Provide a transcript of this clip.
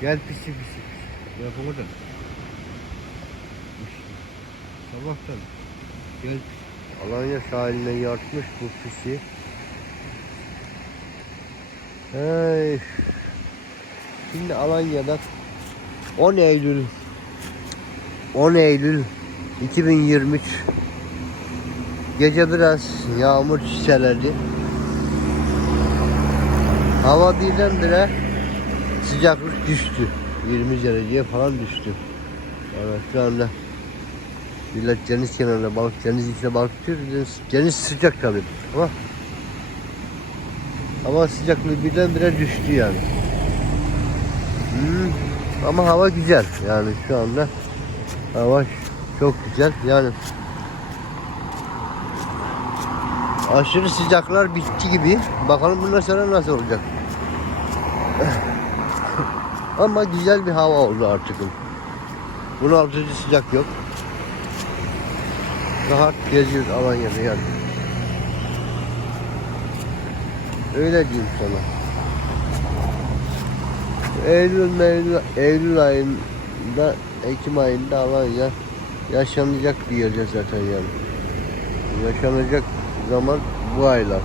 Gel pisi pisi. Da. İşte. Sabahtan. Gel. Alanya sahiline yatmış bu pisi. Hey. Şimdi Alanya'da 10 Eylül 10 Eylül 2023 Gece biraz yağmur çiseledi. Hava birdenbire sıcaklık düştü. 20 dereceye falan düştü. Evet şu anda millet deniz kenarında balık deniz içinde balık tutuyor. Deniz, deniz sıcak tabii ama hava sıcaklığı birdenbire düştü yani. Hmm, ama hava güzel yani şu anda hava çok güzel yani aşırı sıcaklar bitti gibi bakalım bundan sonra nasıl olacak ama güzel bir hava oldu artık bunaltıcı sıcak yok rahat geziyoruz Alanya'da yani öyle diyeyim sana Eylül, Eylül, Eylül ayında, Ekim ayında Alanya yaşanacak bir yerde zaten yani. Yaşanacak zaman bu aylar.